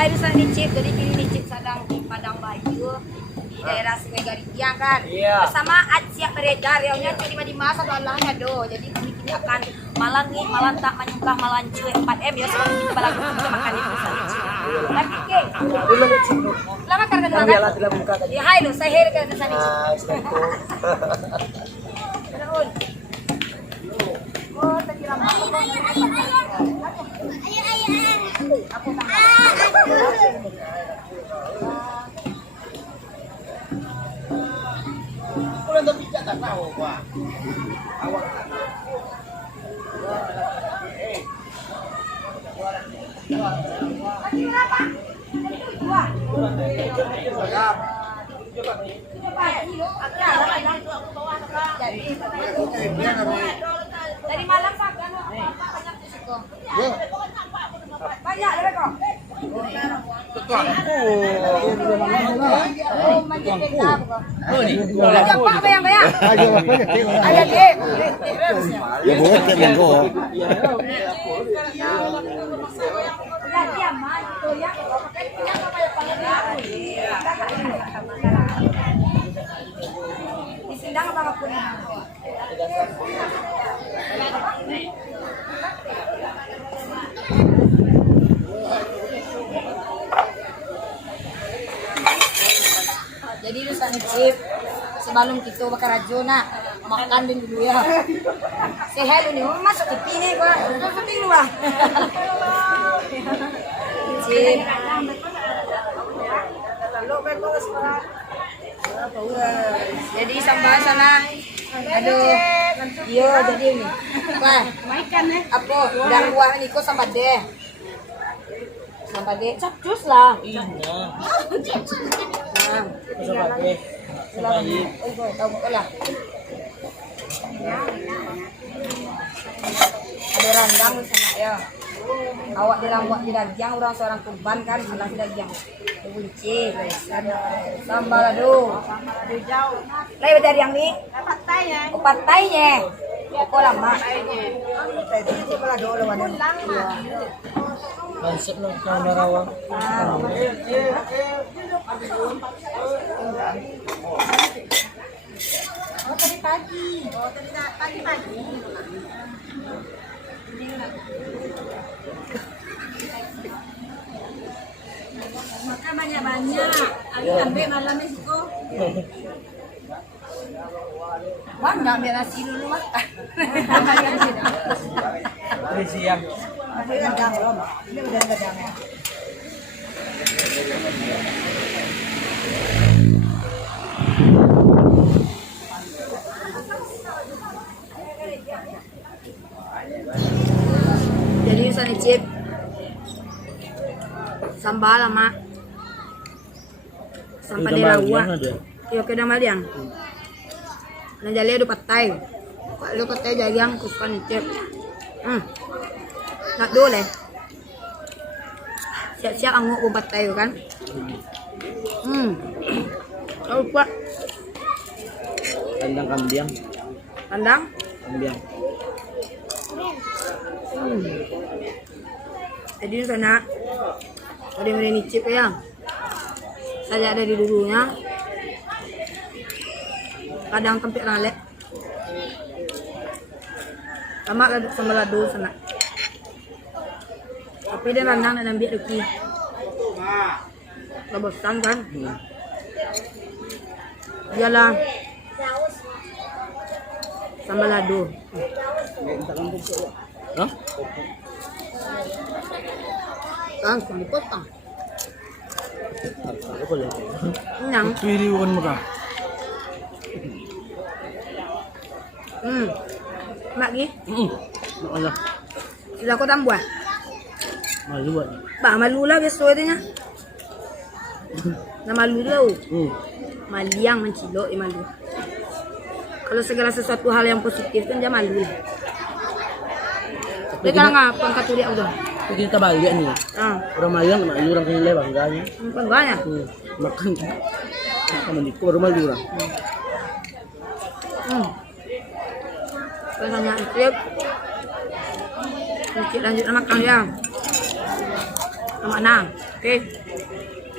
Hai Rusa Nicip, jadi kini Nicip sedang di Padang Bayu di daerah Sungai Garitiang kan. Iya. Bersama Acia beredar ya, jadi di masa doanya do. Jadi kami kini akan malangi, malantak, menyumbang, malancu 4M ya. Sebelum kita balik kita makan di Rusa Nicip. Lagi ke? Dulu Nicip. Lama karena dulu Biarlah kan? tidak buka tadi. Ya hai lo, saya heri ke Rusa Nicip. Assalamualaikum. Terus. Oh, tadi ramah. Aku Pulang tapi tak tahu gua. Awak tak tahu. Dari malam Pak, banyak risiko. Banyak ya kok. Tuangku. Oh, macam beda kok. Oh ni. Apa bayang bayang? Ayo, Ada deh. ya buat ya monggo. Ya dia mah itu ya. Yang apa ya paling di sindang apa ngapun. Jadi Rusa Nicip sebelum kita bakar rajona makan dulu ya. Sehat nih, masuk TV nih gua. Masuk TV lah. Nicip. Jadi sambal sana. Aduh. Iya jadi ini. Wah, apa? Udah buah ini kok sambal deh. Sambal deh capcus lah. Nah, ada rendang di sana ya. Awak dirambut di dagang orang seorang kurban kan, bilang di dagang. Bunci, sambal aduh. Lai dari yang ni? Partainya. Oh, partainya. Kok lama? Konsep lo kalau rawa. Oh, tadi pagi. Pagi. Makan banyak-banyak. Aku ambil malam itu. Wah, nggak ambil nasi dulu mas. Ini siang. Masih rendang belum? Ini udah rendang ya. Jadi Rusa Nicip sambal sama sambal di lawa. Yo ke nama liang. Nah jali ada patai. Kalau patai jagang Rusa Nicip. Nak dole. Siap-siap anguk buat patai kan. Tahu pak. Kandang kambing. Kandang. Kambing. Jadi di sana ada yang Nicip ya. Saya ada di dulunya. Kadang tempik lalek. Sama sama ladu sana. Tapi dia rendang dan ambil lagi. Gak bosan kan? Iyalah. Sama ladu. Hah? Langsung dipotong. Apa ya? Kenyang. Pilih bukan muka. Mak gi? Allah. Sudah kau tambah? Malu buat. Bah malu lah biasa dia. Nah malu dia. Maliang mencilok malu. Kalau segala sesuatu hal yang positif kan dia malu lah. Dia kan ngapa angkat turi aku dah. Kita balik nih. Orang Malang nak orang kini bangganya. Bangganya. Makan. Makan di rumah orang. Rasanya Nicip. Nicip lanjut makan ya. Sama Nang. Oke.